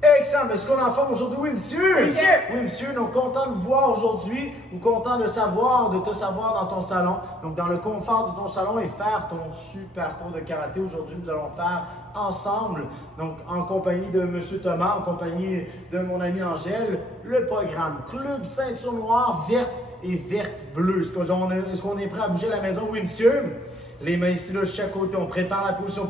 Excellent. Mais est-ce qu'on est en forme aujourd'hui? Oui, monsieur. Oui, monsieur. Oui, monsieur. Donc, content de vous voir aujourd'hui ou content de te savoir dans ton salon. Donc, dans le confort de ton salon et faire ton super cours de karaté. Aujourd'hui, nous allons faire ensemble, donc en compagnie de monsieur Thomas, en compagnie de mon ami Angèle, le programme Club Ceinture Noire verte et verte-bleue. Est-ce qu'on est prêt à bouger la maison? Oui, monsieur. Les mains ici, là, de chaque côté, on prépare la position.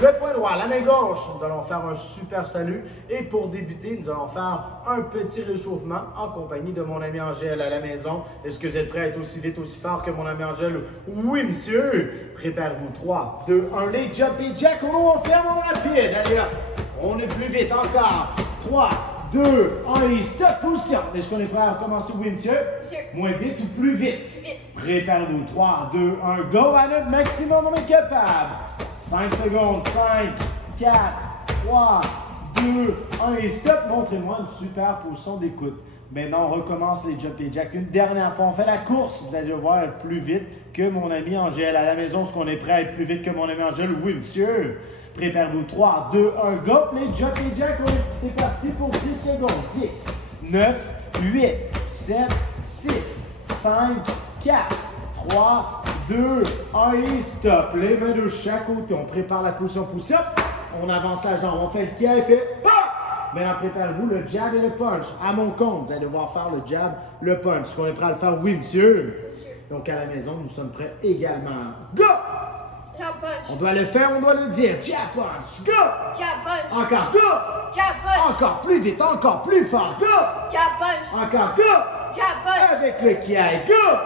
Le poing droit, la main gauche. Nous allons faire un super salut. Et pour débuter, nous allons faire un petit réchauffement en compagnie de mon ami Angèle à la maison. Est-ce que vous êtes prêts à être aussi vite, aussi fort que mon ami Angèle? Oui, monsieur. Préparez-vous. 3, 2, 1. Les jumping jacks. On ferme en rapide. Allez, hop. On est plus vite. Encore. 3, 2, 1 et stop, position. Est-ce qu'on est prêt à recommencer? Oui, monsieur? Monsieur. Moins vite ou plus vite? Plus vite. Préparez-vous. 3, 2, 1, go à notre maximum, on est capable. 5 secondes. 5, 4, 3, 2, 1 et stop. Montrez-moi une super position d'écoute. Maintenant, on recommence les jumping jacks. Une dernière fois, on fait la course. Vous allez devoir être plus vite que mon ami Angèle. À la maison, est-ce qu'on est prêt à être plus vite que mon ami Angèle? Oui, monsieur. Préparez-vous. 3, 2, 1, go. Les jumping jacks, c'est parti pour 10 secondes. 10, 9, 8, 7, 6, 5, 4, 3, 2, 1 et stop. Les mains de chaque côté. On prépare la position push-up. On avance la jambe. On fait le kiai et fait ah! Maintenant, préparez-vous le jab et le punch. À mon compte, vous allez devoir faire le jab, le punch. Est-ce qu'on est prêt à le faire? Oui, monsieur. Donc, à la maison, nous sommes prêts également. Go! Jab punch. On doit le faire, on doit le dire. Jab punch. Go! Jab punch. Encore. Go! Jab punch. Encore plus vite, encore plus fort. Go! Jab punch. Encore. Go! Jab punch. Avec le kiai. Go!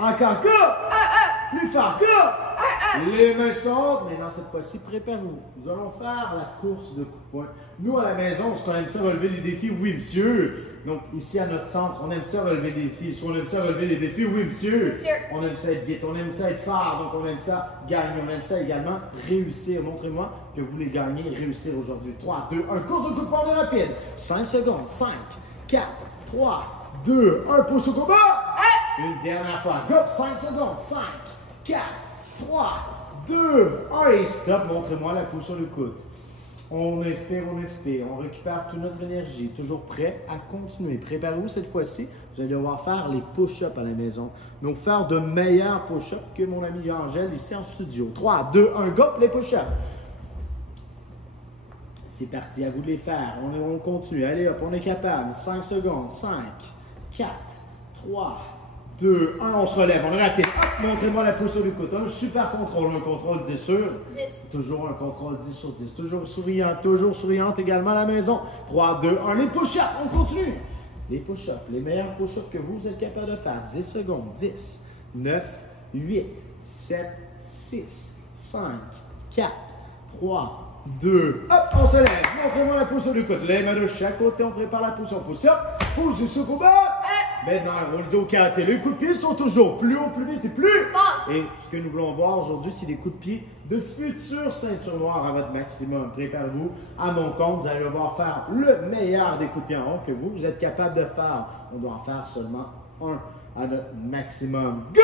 Encore. Go! Plus fort. Go! Les mains sont hautes. Maintenant, cette fois-ci, préparez-vous. Nous allons faire la course de coups de poing. Nous, à la maison, est-ce qu'on aime ça relever les défis? Oui, monsieur. Donc, ici, à notre centre, on aime ça relever les défis. Est-ce qu'on aime ça relever les défis? Oui, monsieur. Monsieur. On aime ça être vite, on aime ça être fort. Donc, on aime ça gagner. On aime ça également réussir. Montrez-moi que vous voulez gagner et réussir aujourd'hui. 3, 2, 1. Course de coups de poing, on est rapide. 5 secondes. 5, 4, 3, 2, 1. Pousse au combat. Une dernière fois. Go. 5 secondes. 5, 4, 3, 2, 1 et stop. Montrez-moi la position de coude. On inspire, on récupère toute notre énergie. Toujours prêt à continuer. Préparez-vous cette fois-ci. Vous allez devoir faire les push-ups à la maison. Donc, faire de meilleurs push-ups que mon ami Angèle ici en studio. 3, 2, 1, go, les push-ups. C'est parti, à vous de les faire. On continue. Allez hop, on est capable. 5 secondes. 5, 4, 3, 2, 1, on se relève, on est rapide. Hop, montrez-moi la position du coude. Un super contrôle, un contrôle 10 sur 10. Toujours un contrôle 10 sur 10. Toujours souriante également à la maison. 3, 2, 1, les push-ups, on continue. Les push-ups, les meilleurs push-ups que vous êtes capable de faire. 10 secondes. 10, 9, 8, 7, 6, 5, 4, 3, 2, hop, on se lève. Montrez-moi la position du coude. Les mains de chaque côté, on prépare la position. Push-up, position combat. Maintenant, on le dit au karaté, les coups de pied sont toujours plus haut, plus vite et plus fort. Et ce que nous voulons voir aujourd'hui, c'est des coups de pied de future ceinture noire à votre maximum. Préparez-vous à mon compte, vous allez devoir faire le meilleur des coups de pied en rond que vous êtes capable de faire. On doit en faire seulement un à notre maximum. Go!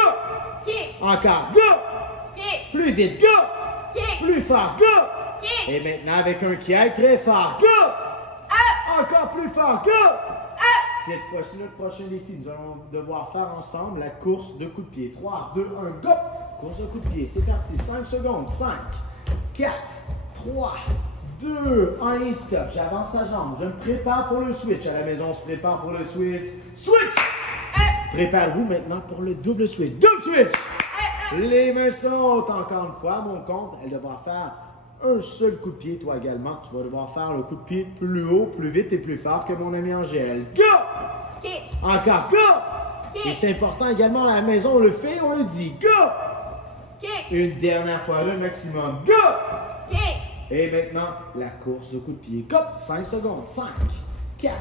Kick. Encore, go! Kick. Plus vite, go! Kick. Plus fort, go! Kick. Et maintenant, avec un kiai très fort, go! Encore plus fort, go! Cette fois-ci, notre prochain défi, nous allons devoir faire ensemble la course de coups de pied. 3, 2, 1, go! Course de coups de pied, c'est parti. 5 secondes. 5, 4, 3, 2, 1 et stop. J'avance la jambe. Je me prépare pour le switch. À la maison, on se prépare pour le switch. Switch! Préparez-vous maintenant pour le double switch. Double switch! Les mains sont hautes. Encore une fois, à mon compte, elle devra faire un seul coup de pied, toi également. Tu vas devoir faire le coup de pied plus haut, plus vite et plus fort que mon ami Angèle. Go! Kick. Encore, go! Kick. Et c'est important également à la maison, on le fait, on le dit. Go! Kick. Une dernière fois, le maximum. Go! Kick. Et maintenant, la course de coup de pied. Go! 5 secondes. 5, 4,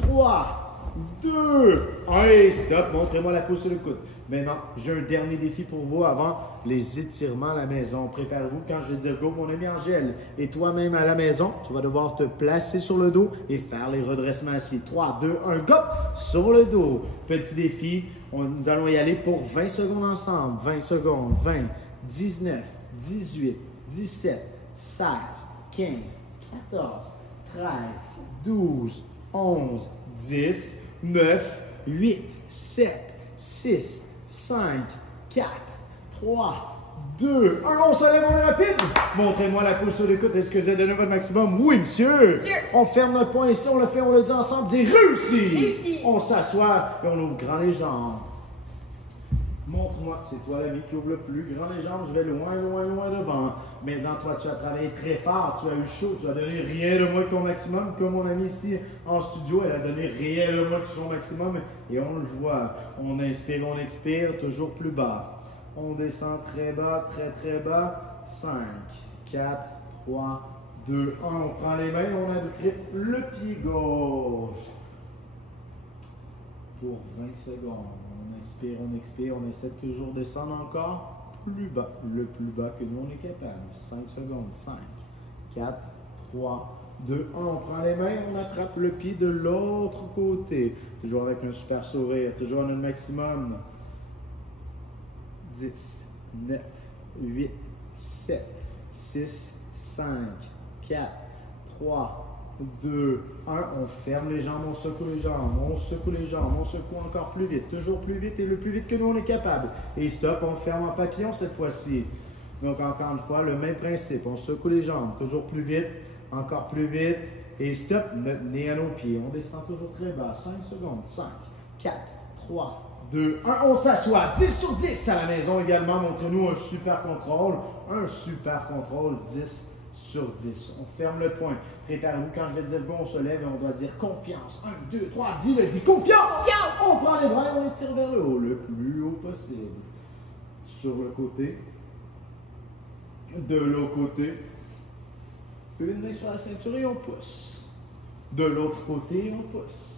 3, 2, 1 et stop. Montrez-moi la position de coude. Maintenant, j'ai un dernier défi pour vous avant les étirements à la maison. Préparez-vous quand je vais dire go, mon ami Angèle. Et toi-même à la maison, tu vas devoir te placer sur le dos et faire les redressements assis. 3, 2, 1, go! Sur le dos. Petit défi. Nous allons y aller pour 20 secondes ensemble. 20 secondes. 20, 19, 18, 17, 16, 15, 14, 13, 12, 11, 10, 9, 8, 7, 6, 5, 4, 3, 2, 1. On se lève, on est rapide. Montrez-moi la position d'écoute. Est-ce que vous avez donné votre maximum? Oui, monsieur. Monsieur. On ferme notre poing ici, on le fait, on le dit ensemble. Dis réussi. Réussi. On s'assoit et on ouvre grand les jambes. Montre-moi, c'est toi l'ami qui ouvre le plus grand les jambes. Je vais loin, loin, loin devant. Maintenant, toi, tu as travaillé très fort, tu as eu chaud, tu as donné rien de moins que ton maximum. Comme mon ami ici en studio, elle a donné rien de moins que son maximum. Et on le voit. On inspire, on expire, toujours plus bas. On descend très bas, très très bas. 5, 4, 3, 2, 1. On prend les mains, on agrippe le pied gauche. Pour 20 secondes. On expire, on essaie de toujours descendre encore plus bas. Le plus bas que nous, on est capable. 5 secondes. 5, 4, 3, 2, 1. On prend les mains, on attrape le pied de l'autre côté. Toujours avec un super sourire, toujours à notre maximum. 10, 9, 8, 7, 6, 5, 4, 3, 2, 1. On ferme les jambes, on secoue les jambes, on secoue les jambes, on secoue encore plus vite, toujours plus vite et le plus vite que nous on est capable. Et stop, on ferme en papillon cette fois-ci. Donc encore une fois, le même principe, on secoue les jambes, toujours plus vite, encore plus vite. Et stop, notre nez à nos pieds. On descend toujours très bas, 5 secondes, 5, 4, 3, 2, 1, on s'assoit. 10 sur 10 à la maison également. Montre-nous un super contrôle. Un super contrôle, 10 sur 10. On ferme le poing. Préparez-vous. Quand je vais dire go, on se lève et on doit dire confiance. 1, 2, 3, dis-le, dis confiance. Confiance. On prend les bras et on les tire vers le haut, le plus haut possible. Sur le côté. De l'autre côté. Une main sur la ceinture et on pousse. De l'autre côté, on pousse.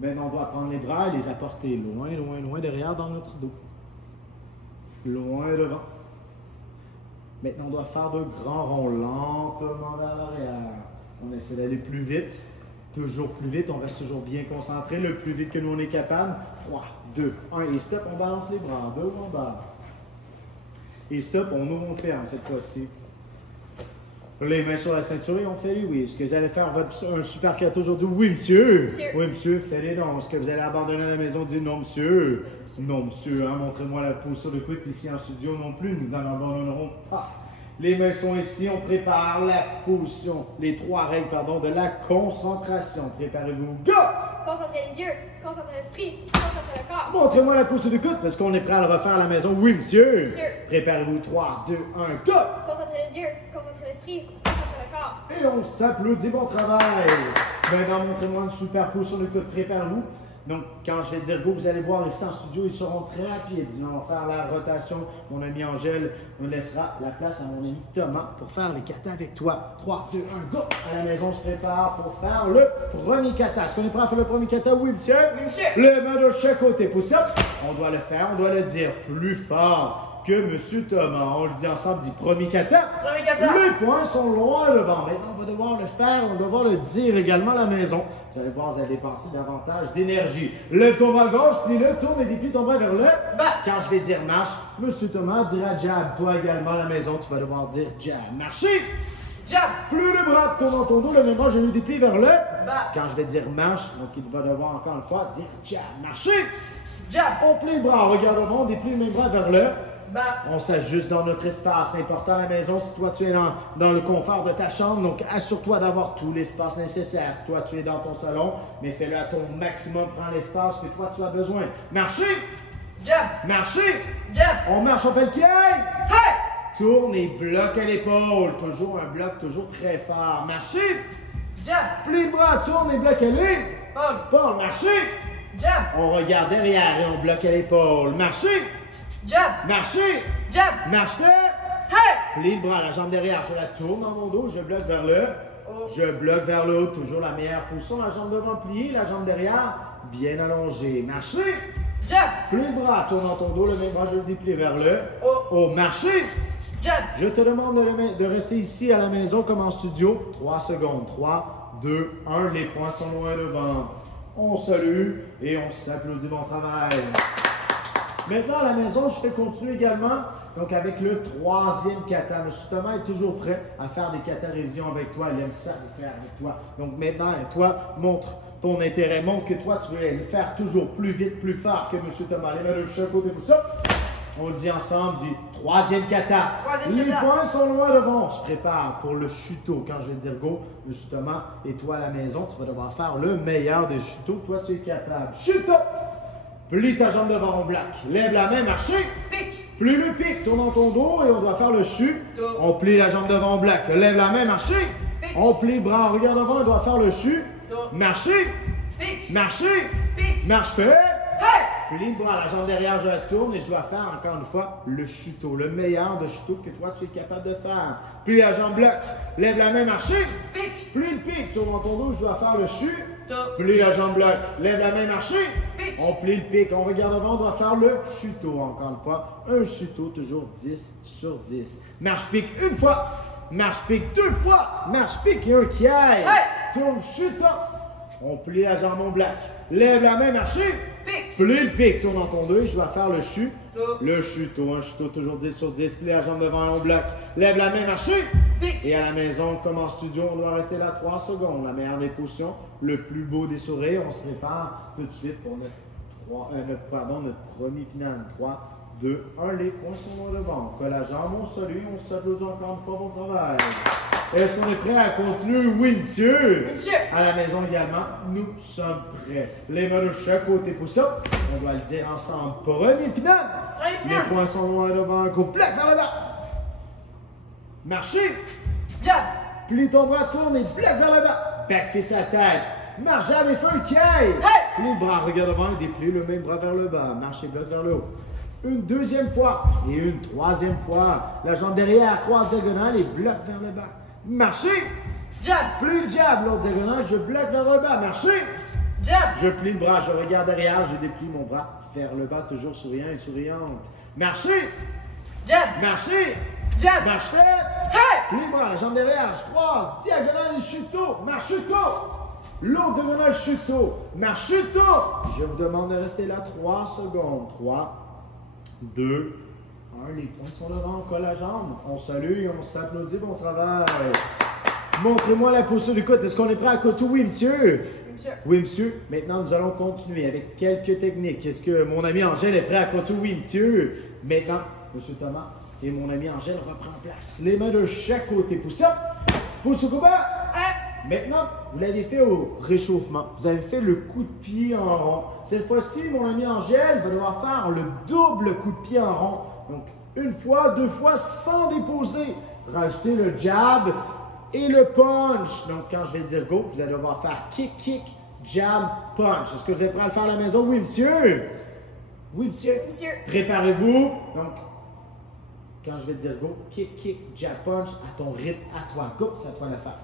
Maintenant, on doit prendre les bras et les apporter loin, loin, loin derrière dans notre dos. Loin devant. Maintenant, on doit faire de grands ronds lentement vers l'arrière. On essaie d'aller plus vite. Toujours plus vite. On reste toujours bien concentré. Le plus vite que nous, on est capable. 3, 2, 1 et stop. On balance les bras. De haut en bas. Et stop. On ouvre, on ferme cette fois-ci. Les mains sur la ceinture et on fait les oui. Est-ce que vous allez faire un super cadeau aujourd'hui? Oui, monsieur. Monsieur. Oui, monsieur. Faites-les non. Est-ce que vous allez abandonner la maison? Dites non, monsieur. Non, monsieur. Hein? Montrez-moi la position de coude ici en studio non plus. Nous n'en abandonnerons pas. Les mains sont ici. On prépare la position. Les 3 règles, pardon, de la concentration. Préparez-vous. Go! Concentrez les yeux, concentrez l'esprit, concentrez le corps. Montrez-moi la position de coude. Est-ce qu'on est prêt à le refaire à la maison? Oui, monsieur. Monsieur. Préparez-vous. 3, 2, 1, go! Concentrez les yeux, concentrez l'esprit, concentrez le corps. Et on s'applaudit, bon travail! Maintenant, montrez-moi une super position de coude. Préparez-vous. Donc, quand je vais dire go, vous allez voir ici en studio, ils seront très rapides. Nous allons faire la rotation. Mon ami Angèle nous laissera la place à mon ami Thomas pour faire les katas avec toi. 3, 2, 1, go! À la maison, on se prépare pour faire le premier kata. Est-ce qu'on est prêt à faire le premier kata? Oui, monsieur? Oui, monsieur. Les mains de chaque côté. Pousse up. On doit le faire, on doit le dire plus fort que monsieur Thomas. On le dit ensemble, dit premier kata. Premier kata. Les poings sont loin devant. Maintenant, on va devoir le faire, on va devoir le dire également à la maison. Vous allez voir, vous allez dépenser davantage d'énergie. Lève ton bras gauche, plie-le, tourne et déplie ton bras vers le bas. Quand je vais dire marche, monsieur Thomas dira jab. Toi également à la maison, tu vas devoir dire jab. Marcher. Jab. Plus le bras, tourne dans ton dos, le même bras, je le déplie vers le bas. Quand je vais dire marche, donc il va devoir encore une fois dire jab. Marcher. Jab. On plie le bras, regarde au monde, déplie le même bras vers le bas. On s'ajuste dans notre espace. C'est important à la maison si toi tu es dans le confort de ta chambre. Donc assure-toi d'avoir tout l'espace nécessaire. Si toi tu es dans ton salon, mais fais-le à ton maximum. Prends l'espace que toi tu as besoin. Marcher. Jab. Marcher. Jab. On marche, on fait le pied. Hey. Tourne et bloque à l'épaule. Toujours un bloc, toujours très fort. Marcher. Jab. Plie le bras, tourne et bloque à l'épaule. Paul, marcher. Jab. On regarde derrière et on bloque à l'épaule. Marcher. Jab. Marcher. Jab. Marche-le. Hey. Plie le bras, la jambe derrière. Je la tourne dans mon dos. Je bloque vers le haut. Je bloque vers le haut. Toujours la meilleure position. La jambe devant pliée. La jambe derrière bien allongée. Marcher. Jab. Plie le bras. Tourne dans ton dos. Le même bras, je le déplie vers le haut. Marcher. Jab. Je te demande de rester ici à la maison comme en studio. 3 secondes. 3, 2, 1. Les poings sont loin devant. On salue et on s'applaudit. Bon travail. Maintenant, à la maison, je fais continuer également. Donc, avec le troisième kata. M. Thomas est toujours prêt à faire des kata révisions avec toi. Il aime ça, le faire avec toi. Donc, maintenant, toi, montre ton intérêt. Montre que toi, tu veux le faire toujours plus vite, plus fort que M. Thomas. Les mains de chaque côté pour ça. On le dit ensemble, du troisième kata. Les poings sont loin devant. On se prépare pour le chuto. Quand je vais dire go, M. Thomas et toi à la maison, tu vas devoir faire le meilleur des chuto. Toi, tu es capable. Chuto! Plie ta jambe devant mon black. Lève la main, marchez. Pique. Plie le pic, tourne dans ton dos et on doit faire le chu. On plie la jambe devant black. Lève la main, marchez. On plie le bras en regard devant et on doit faire le chu. Marchez. Marchez. Marche fait. Plie le bras, la jambe derrière, je la tourne et je dois faire encore une fois le chuto. Le meilleur de chuto que toi tu es capable de faire. Plie la jambe bloc. Lève la main, marchez. Plie le pic, tourne dans ton dos, je dois faire le chu. Plie la jambe bloc. Lève la main, marchez. On plie le pic, on regarde devant, on doit faire le chuto. Encore une fois, un chuto, toujours 10 sur 10. Marche pic une fois. Marche pic deux fois. Marche pic et un qui aille. Tourne chuto. On plie la jambe en black. Lève la main, marchez. Plie le pic, tourne dans ton dos, je dois faire le chu. Le chuto, un chuto toujours 10 sur 10. Plie la jambe devant et on bloc. Lève la main, marchez. Et à la maison, comme en studio, on doit rester là 3 secondes. La meilleure des positions, le plus beau des sourires. On se prépare tout de suite pour notre premier pinane. 3, 2, 1, les poings sont loin devant. On colle la jambe, on salue, on s'applaudit encore une fois pour le travail. Est-ce qu'on est prêt à continuer? Oui, monsieur. Monsieur. À la maison également, nous sommes prêts. Les mains de chaque côté pour ça. On doit le dire ensemble. Premier pinane. Les poings sont loin devant. Coupe plaque vers le bas. Marchez. Jab. Plie ton bras, tourne et plaque vers le bas. Back fais sa tête. Marche, jab et fais un caille. Plie le bras, regarde devant et déplie le même bras vers le bas. Marche et bloc vers le haut. Une deuxième fois et une troisième fois. La jambe derrière, croise diagonale et bloc vers le bas. Marchez. Jab. Plie le jab, l'autre diagonale, je bloque vers le bas. Marchez. Jab. Je plie le bras, je regarde derrière, je déplie mon bras vers le bas, toujours souriant et souriante. Marchez. Jab. Marchez. Jab. Marche fait. Plie le bras, la jambe derrière, je croise. Diagonale et chuto. Marche chuto. L'autre diagonale chuto. Marche chuto. Je vous demande de rester là 3 secondes. 3, 2, 1. Les poings sont devant, on colle la jambe. On salue et on s'applaudit. Bon travail. Montrez-moi la posture du coude. Est-ce qu'on est prêt à côté? Oui, monsieur. Monsieur. Oui, monsieur. Maintenant, nous allons continuer avec quelques techniques. Est-ce que mon ami Angèle est prêt à côté? Oui, monsieur. Maintenant, monsieur Thomas et mon ami Angèle reprend place. Les mains de chaque côté. Pousse ça. Pousse au combat. Maintenant, vous l'avez fait au réchauffement. Vous avez fait le coup de pied en rond. Cette fois-ci, mon ami Angèle va devoir faire le double coup de pied en rond. Donc, une fois, deux fois, sans déposer. Rajoutez le jab et le punch. Donc, quand je vais dire go, vous allez devoir faire kick, kick, jab, punch. Est-ce que vous êtes prêt à le faire à la maison? Oui, monsieur. Oui, monsieur. Monsieur. Préparez-vous. Donc, quand je vais dire go, kick, kick, jab, punch, à ton rythme, à toi. Go, c'est à toi de le faire.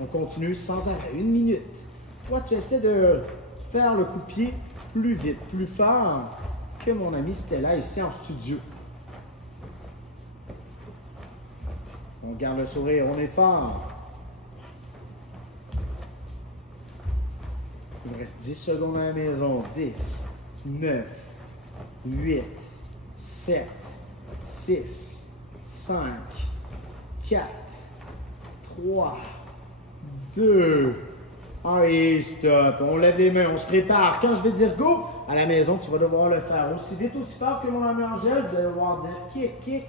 On continue sans arrêt. 1 minute. Toi, tu essaies de faire le coup de pied plus vite, plus fort que mon ami Stella ici en studio. On garde le sourire, on est fort. Il me reste 10 secondes à la maison. 10, 9, 8, 7, 6, 5, 4, 3, 2, 1 et stop. On lève les mains, on se prépare. Quand je vais dire go, à la maison, tu vas devoir le faire aussi vite, aussi fort que mon ami Angèle. Vous allez devoir dire kick, kick,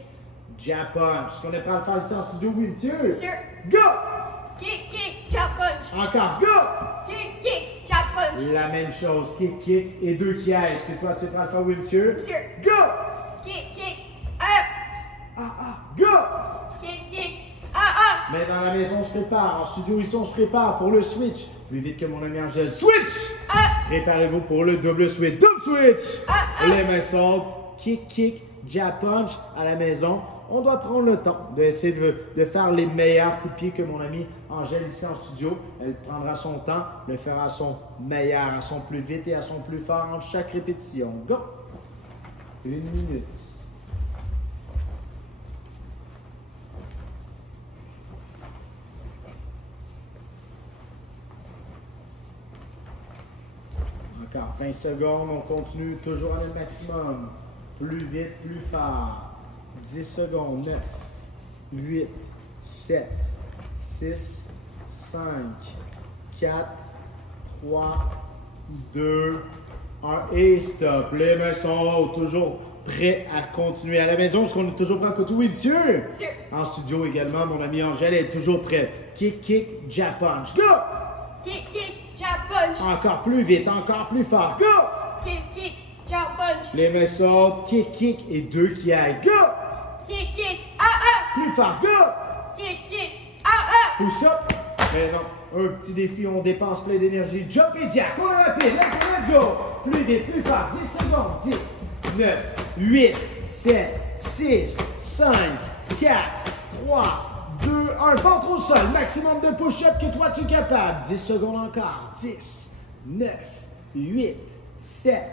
jab, punch. Est-ce qu'on est prêt à le faire ici en studio? Oui, monsieur. Monsieur. Go! Kick, kick, jab, punch. Encore, go! Kick, kick, jab, punch. La même chose, kick, kick et 2 qui aillent. Est-ce que toi, tu es prêt à le faire? Oui, monsieur. Monsieur. Go! Kick, kick, up. Go! Kick, kick, up. Mais dans la maison, on se prépare. En studio, ici, on se prépare pour le switch. Plus vite que mon ami Angèle. Switch! Préparez-vous pour le double switch. Double switch! Les mains sortent. Kick, kick, jab, punch à la maison. On doit prendre le temps d'essayer de faire les meilleurs coups de pied que mon ami Angèle ici en studio. Elle prendra son temps, le fera à son meilleur, à son plus vite et à son plus fort en chaque répétition. Go! 1 minute. Encore 20 secondes, on continue toujours à notre maximum. Plus vite, plus fort. 10 secondes, 9, 8, 7, 6, 5, 4, 3, 2, 1 et stop. Les mains sont hautes, toujours prêts à continuer à la maison parce qu'on est toujours prêt à côté. Oui, monsieur. Monsieur. En studio également, mon ami Angèle est toujours prêt. Kick, kick, jab punch. Go! Kick, kick, jab punch. Encore plus vite, encore plus fort. Go! Kick, kick, jab punch. Les mains sont hautes, kick, kick et 2 qui aillent. Go! Kick, kick, ah, Plus fort. Go! ah. Kick, kick, ah. Pousse up. Mais non, un petit défi, on dépense plein d'énergie. Jump et jack, on est rapide. Let's go! Plus vite, plus fort. 10 secondes. 10, 9, 8, 7, 6, 5, 4, 3, 2, 1. Ventre au sol. Maximum de push-up que toi tu es capable. 10 secondes encore. 10, 9, 8, 7,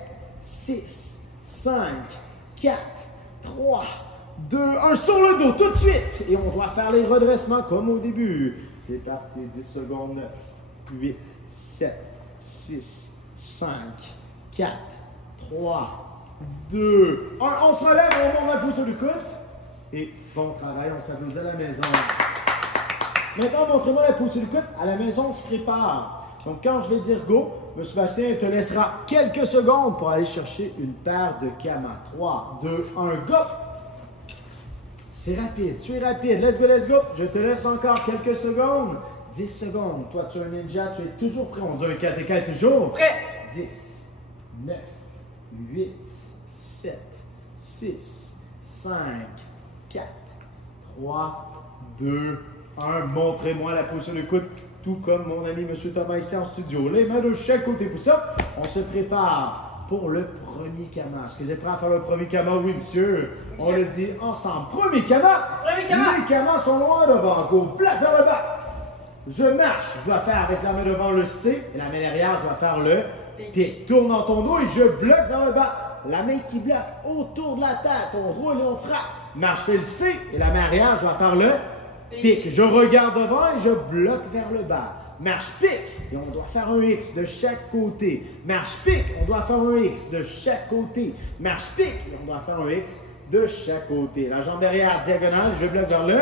6, 5, 4, 3, 2, 1. Sur le dos tout de suite. Et on doit faire les redressements comme au début. C'est parti. 10 secondes. 9, 8, 7, 6, 5, 4, 3, 2, 1. On se relève, on monte la pousse du coude. Et bon travail, on s'applaudit à la maison. Maintenant, montre-moi la pousse du coude. À la maison, tu prépares. Donc, quand je vais dire go, M. Bastien te laissera quelques secondes pour aller chercher une paire de kamas. 3, 2, 1, go! C'est rapide, tu es rapide. Let's go, let's go. Je te laisse encore quelques secondes. 10 secondes. Toi, tu es un ninja, tu es toujours prêt. On dit un karatéka toujours. Prêt. 10, 9, 8, 7, 6, 5, 4, 3, 2, 1. Montrez-moi la position du coude, tout comme mon ami M. Thomas ici en studio. Les mains de chaque côté. Pour ça, on se prépare pour le premier kama. Est-ce que vous êtes prêts à faire le premier kama? Oui, monsieur. On le dit ensemble. Premier kama. Premier kama. Les kamas sont loin devant. Go, plat vers le bas. Je marche. Je dois faire avec la main devant le C et la main derrière, je dois faire le pic. Tourne dans ton dos et je bloque vers le bas. La main qui bloque autour de la tête. On roule et on frappe. Marche, fais le C et la main arrière, je dois faire le pic. Je regarde devant et je bloque vers le bas. Marche pique et on doit faire un X de chaque côté. Marche pique, on doit faire un X de chaque côté. Marche pique et on doit faire un X de chaque côté. La jambe derrière diagonale, je bloque vers le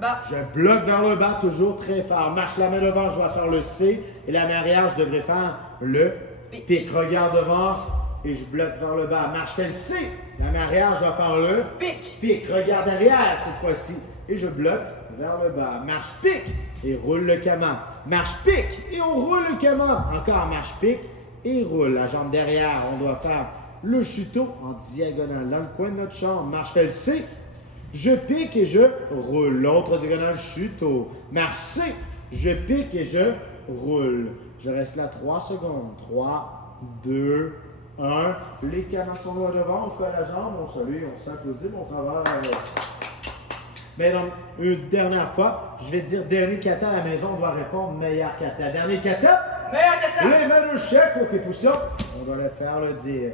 Bas. Je bloque vers le bas, toujours très fort. Marche la main devant, je dois faire le C. Et la main arrière, je devrais faire le pique. Regarde devant et je bloque vers le bas. Marche, fais le C. La main arrière, je dois faire le Pique. pique. Regarde derrière cette fois-ci. Et je bloque vers le bas. Marche, pique et roule le kama. Marche, pique et on roule le kama. Encore marche, pique et roule. La jambe derrière, on doit faire le chuto en diagonale dans le coin de notre chambre. Marche, fais le C. Je pique et je roule. L'autre diagonale, chuto. Marche C. Je pique et je roule. Je reste là 3 secondes. 3, 2, 1. Les kamas sont là devant. On colle la jambe. On salue. On s'applaudit. Bon travail. Maintenant, une dernière fois, je vais dire dernier kata à la maison. On doit répondre meilleur kata. Dernier kata. Meilleur kata. Les mains de chaque côté poussant. On doit le faire, le dire.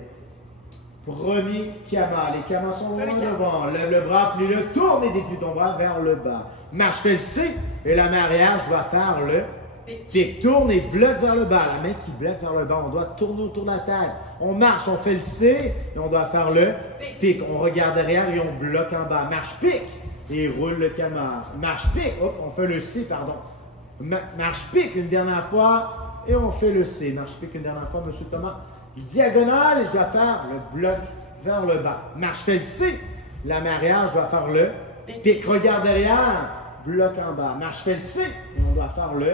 Premier kama. Les kamas sont loin devant. Lève le bras, plie le, tourne et déplie ton bras vers le bas. Marche, fais le C. Et la main arrière, je dois faire le pique. Tourne et bloque vers le bas. La main qui bloque vers le bas. On doit tourner autour de la tête. On marche, on fait le C. Et on doit faire le pique. On regarde derrière et on bloque en bas. Marche, pique. Et roule le kama. Marche, pique. Hop, on fait le C, pardon. Marche, pique une dernière fois. Et on fait le C. Marche, pique une dernière fois, M. Thomas. Diagonale, et je dois faire le bloc vers le bas. Marche, fais le C. La main arrière, je dois faire le pique. Regarde derrière, bloc en bas. Marche, fais le C. Et on doit faire le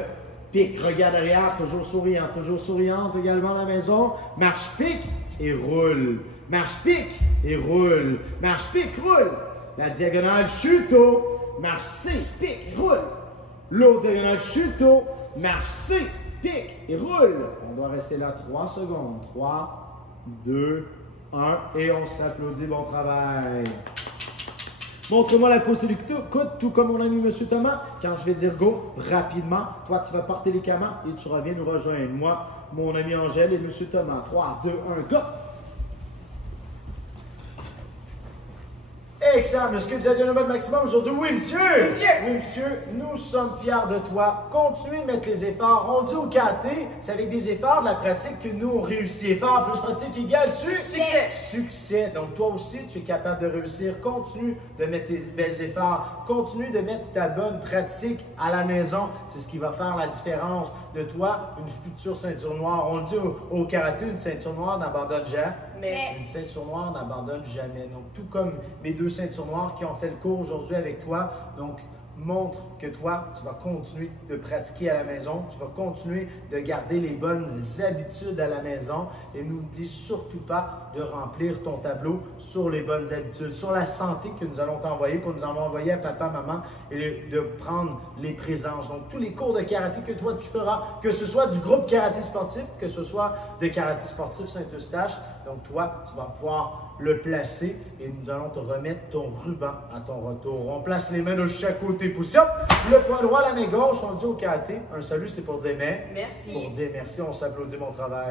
pique. Regarde derrière, toujours souriant. Toujours souriante également à la maison. Marche, pique et roule. Marche, pique et roule. Marche, pique, roule. La diagonale, chuto. Marche, C, pique, roule. L'autre diagonale, chuto. Marche, C, pique et roule. On doit rester là 3 secondes. 3, 2, 1. Et on s'applaudit. Bon travail. Montre-moi la posture du coude, tout comme mon ami M. Thomas. Quand je vais dire go, rapidement, toi tu vas porter les kamas et tu reviens nous rejoindre. Moi, mon ami Angèle et M. Thomas. 3, 2, 1, go! Excellent. Est-ce que vous avez donné votre maximum aujourd'hui? Oui, monsieur. Oui, monsieur. Oui, monsieur. Nous sommes fiers de toi. Continue de mettre les efforts. On dit au karaté, c'est avec des efforts de la pratique que nous, on réussit. Effort plus pratique égale Succès. succès. Donc, toi aussi, tu es capable de réussir. Continue de mettre tes belles efforts. Continue de mettre ta bonne pratique à la maison. C'est ce qui va faire la différence de toi, une future ceinture noire. On dit au karaté, une ceinture noire n'abandonne jamais. Mais Une ceinture noire n'abandonne jamais. Donc, tout comme mes deux ceintures noires qui ont fait le cours aujourd'hui avec toi, donc montre que toi, tu vas continuer de pratiquer à la maison, tu vas continuer de garder les bonnes habitudes à la maison et n'oublie surtout pas de remplir ton tableau sur les bonnes habitudes, sur la santé que nous allons t'envoyer, que nous avons envoyé à papa, maman, et de prendre les présences. Donc, tous les cours de karaté que toi, tu feras, que ce soit du groupe karaté sportif, que ce soit de karaté sportif Saint-Eustache, donc toi, tu vas pouvoir le placer et nous allons te remettre ton ruban à ton retour. On place les mains de chaque côté. Position. Le poing droit, la main gauche. On dit au karaté. Un salut, c'est pour dire mais. merci. Pour dire merci, on s'applaudit mon travail.